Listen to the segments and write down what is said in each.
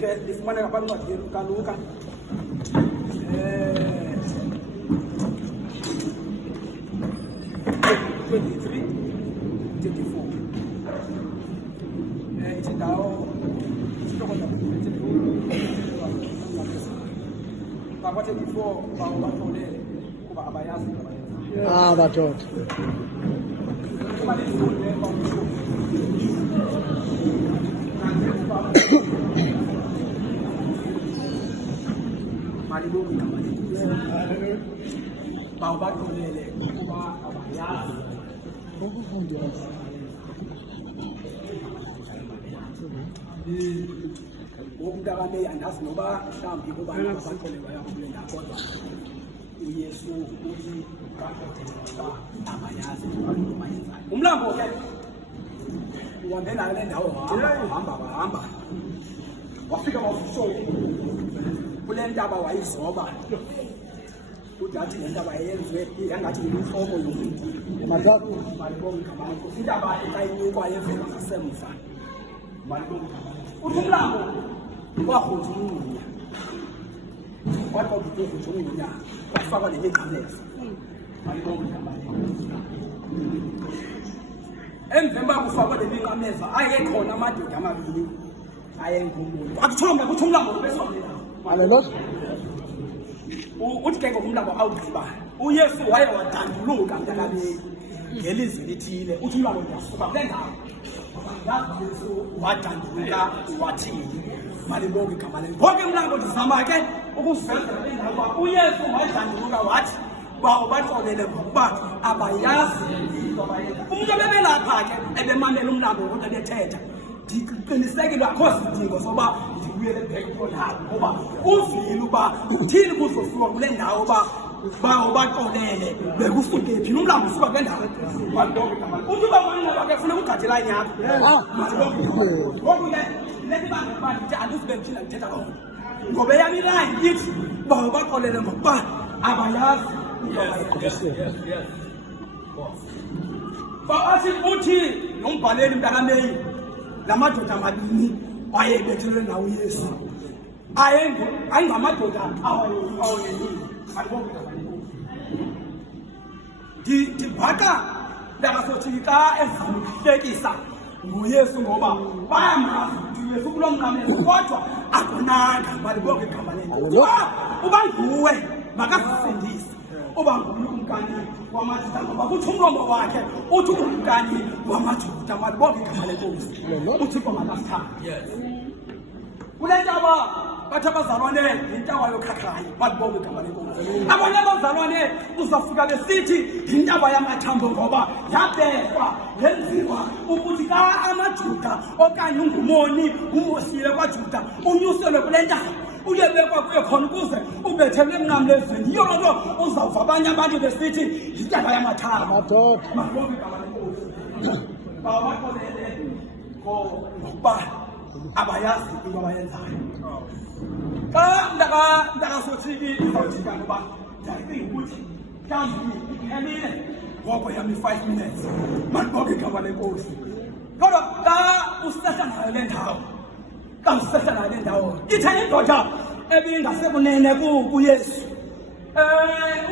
ke lifumana ngaphakathi kaLuka 23-24 ithi ndawo isitokona bakwathi before bathole kuba abayazi badoda bawubatholele kuba abayazi ngomuntu abameyi andazi noba mhlawumbi kuba abatholelwa yakulela kodwa uYesu uthi abayazi abayenzayo umlambo ke uhambe nayo le ndawo hamba wafika wasusoku kule ntaba wayizoba udathi le ntaba yenziwe yangathi yinhloko yomuntu mathathu intaba eyinyikwa yevela ngasemva uthi umlambo wahuthi umunya kwathi kwakuhuthi umunya kwafakwa nemigqaleza emvemba kufakwa lemiqameza ayekhona amadoda amabili ayengumuntu akuthombe kuthi umlambo besonela haleluya uthi ke ngokumlambo awugqiba uYesu waye wadanduluka mntakabeyi ngelizwi lithile uthi umlambo uyasuka kule ndawo Yesu wadanduluka wathini malibonke igama lenkosi konke umlambo ndizama ke ukuzenzela le ndawo uYesu wadanduluka wathi baxolele ngokuba abayazi into abayenza umuntu ebebelapha ke ebemamela umlambo kodwa ebethetha ndiqinisekile akho sidingo soba ndibuyele bheke nawo ngoba uvile uba uthini kuzosuka kule ndawo uba baxolele bekusuke phi umlambo usuka kule ndawo uthi uba mna ke funa ugadela inyaka ngoku ke lethi bantu ndithi andizibe mthina ndithetha loo ngoba eyam ilayini ithi baxolele ngokuba abayazi Athi uthi nombhaleli mntakameyi lamadoda amabini ayebethelwe nawo uYesu ayengamadoda awayeyini ndibhaqa ndakasothi xa ezamhlekisa ngoYesu ngoba bayamazi ukuthi uYesu kulo mnqamlezo kodwa akonanga balibonke igama lenkosi uba nguwe makasisindise uba ngumkani wamajuda ngoba kuthi umlomo wakhe uthi umkani wamajuda malibonke igama lenkosi uthixo makasithande kule ntaba bathi abazalwane yintaba yokhakhayo malibonke igama lenkosi abanye abazalwane uzafika besithi yintaba yamathambo ngoba yabekwa yenziwa ukuthi ka amajuda okanye ungumoni umosile kwajuda unyuselwe kule ntaba uyebekwa kuye khona ukuze ubethelwe emnqamlezweni yiyo loo nto uzawuva abanye abantu besithi yintaba yamathambo malibonke igama lenkosi bawaxolele ngokuba abayazi into abayenzayo xa ndakasothi izawujika ngoba ndiyayicinga ukuthi mhlawumbi iphelile ngoko yam i-5 minutes malibonke igama lenkosi kodwa xa usehla nayo le ndawo itheni indoda ebingasekunene kuYesu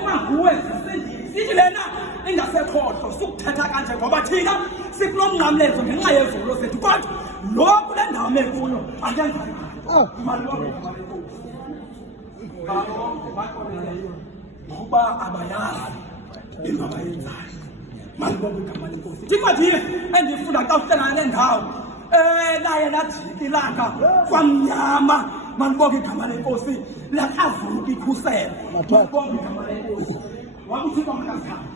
uba nguwe sithi lena ingasekhohlo sukuthetha kanje ngoba thina sikulo mnqamlezo ngenxa yezolo zethu kodwa lo kule ndawo mekuyo ayenzayo malibonke igama lenkosi ngokuba abayazi into abayenzayo malibonke igama lenkosi ndingathi endifunda xa uhlelana le ndawo laye lajika ilanga kwamnyama malibonke igama lenkosi lakavuka ikhusela malibonke igama lenkosi wakuthixo makasithande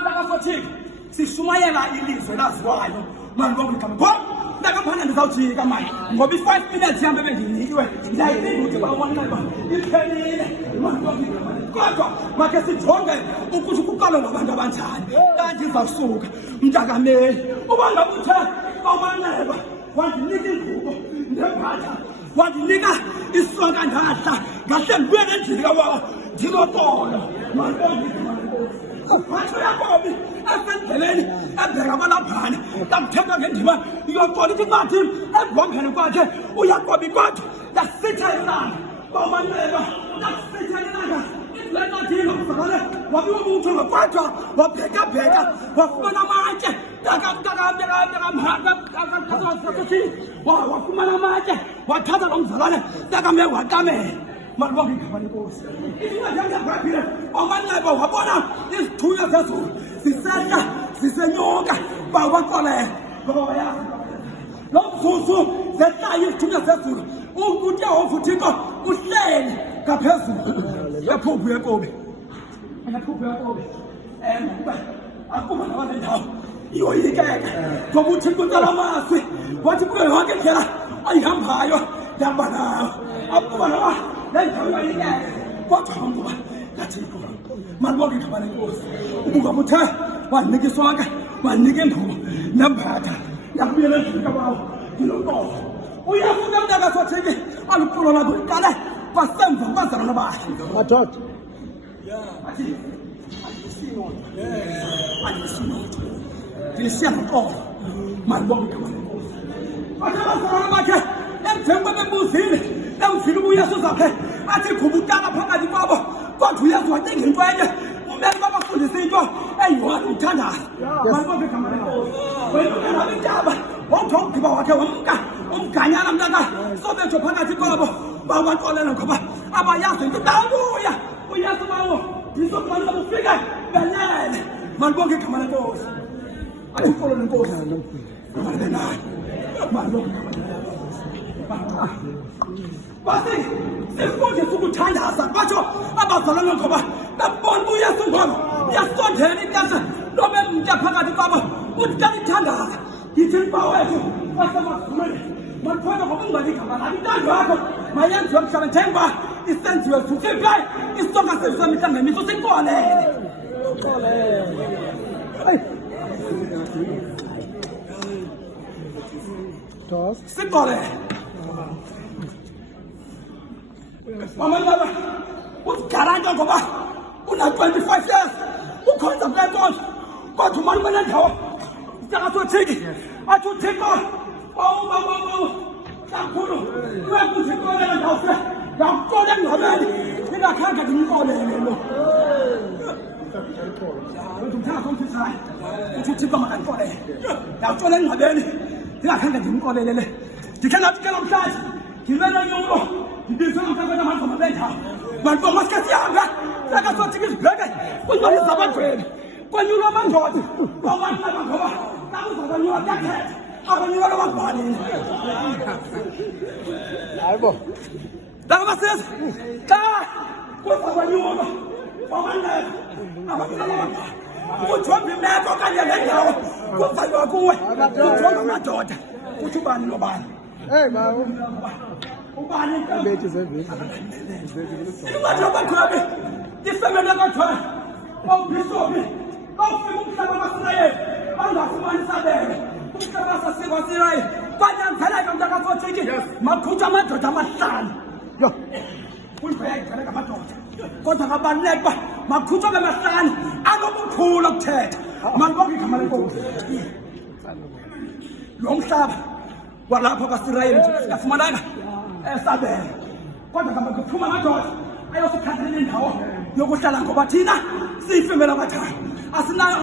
ndakasothixo sishumayela ilizwe laziwayo malibonke igama ndakaphana ndizawujika manje ngoba i-5 minutes yam ebendiyinikiwe ndayicinga ukuthi bawanxeba iphelile malibonke igama lenkosi kodwa makhe sijonge ukuthi kuqalwa ngabantu abanjani xa ndizawusuka mntakameyi uba ngabuthe bamanxeba wandinika ingubo ndembatha wandinika isonka ndahla ngahle ndibuye nendlini kawaba ndilotolo malibonke igama lenkosi watsho yakobi esendleleni ebheka abalaphana ndamthemba ngendima iyoqola ithi mathi ebhombeni kwakhe uyakoba ikodwa yasitha ilanga bamaneba yasitha ilanga Lanadino, wabiwa mtu wakwatwa, wabheka, wafumana amatye, wafumana amatye, wathatha lo mzalwane, watame. Malibonke igama lenkosi. Ingazange amanxeba wabona izithunywa zezulu, zisehla, zisenyuka, bawaqolele. Lo mzuzu zehlayo izithunywa zezulu, uTyehova uThixo uhleli ngaphezulu. Yaphuphu yakobe akuba nabantu ndawo iyoyikeka ngoba uThixo ucala amazwi wathi kuyo yonke indlela ayihambayo ndihamba nayo akuba nawa le ndawo iyoyikeka kodwa ngoba kaThixo malibonke igama lenkosi ubungaba uthe wanika isonke wanika indumo nempatha yakubuyela endlini kabawo ndilonkomo uyafuka mntakasothiki aluqulo lakho liqale kwasemva kwazalwana bakhe madoda ndisiya noqolo malibonke igama lenkosi bathe abazalwana bakhe emveni kwebembuzile emvile uba uyesu zaphe athi khubutaka phakathi kwabo kodwa uyesu wacinga into enye umeli babafundisa into eyi-one umthandazo malibonke igama lenkosi wenukelabe intaba wawuthi umgiba wakhe wamka umganyana mntaka sobetho phakathi kwabo bawaxolela ngoba abayazi into babuya uyesu bawo yisokubantu bufike belele malibonke igama lenkosi ayikolo lenkosi malibonke basi sifundisa ukuthandaza batsho abazalwane ngoba babona uba uyesu ngoba uyasondela ixesha lobe mntu phakathi kwabo uthi xa lithandaza yithi libawethu basemazulwini maliphoza ngoba ungani igama lalo intando yakho mayenziwe mhlaba njengoba isenziwe futhi isonka sethu samihla ngemihla usikolele sikolele mamanaba uzigaranta ngoba una-25 years ukhonza kule nkonzo kodwa umane ubele ndawo sitakasothiki athi uthixo kakhulu uyakuzikolele ndawuse ngakuqola engcwabeni ingakhange ndimkolele lo ndimthanga somfisayo uthi uthixo makandikolele ndawucola engcwabeni ndingakhange ndimkolelele ndikhe ndafike namhlanje ndilwela nyulo ndibizwe nomhlakweni amazoma bendawo bantu maske sihambe sakasothiki izibheke kwincwadi zabadwebi kwenyulwa amandoda bawanaba ngoba nakuzabanyulwa kuyakhetha abanyulwa lobabhalile hayibo lakabasiza xa kuzabanyulwa bawanaba abanyulwa kujonga imeko okanye le ndawo kuzanywa kuwe kujonga amadoda kuthi ubani nobani bawo ubani bethi zevisi incwadi yabagwebi ifemele kathwana bawubhisophi bawufika umhlaba wasirayeli bangafumani isabelo umhlaba wasirayeli kwanyanzeleka mntakasothiki makhutshwa amadoda amahlanu yo kuyinto yayigcweleka amadoda kodwa kabaluleka uba makhutshwa bemahlanu anobuthula ukuthetha malibonke igama lenkosi lo mhlaba walapha kwasirayeli singafumananga esabelo kodwa ngaba kuphuma amadoda ayosikhathalela indawo yokuhlala ngoba thina siyifemela abathana asinayo